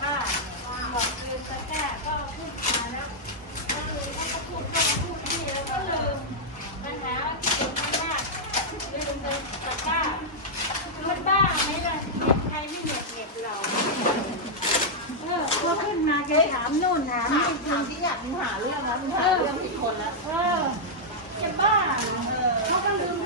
ค่ะบอกลืมตะกร้าก็พูดมาแล้วก็เลยเขาก็พูดที่แล้วก็ลืมปัญหาที่เป็นมากลืมตะกร้ามันบ้าไหมล่ะเน็ตใครไม่เน็ตเราพอขึ้นมาแกถามโน่นถามนี่ ที่อยากมึงหาเรื่องนะมึงหาเรื่องผิดคนแล้วจะบ้าเขาก็ลืม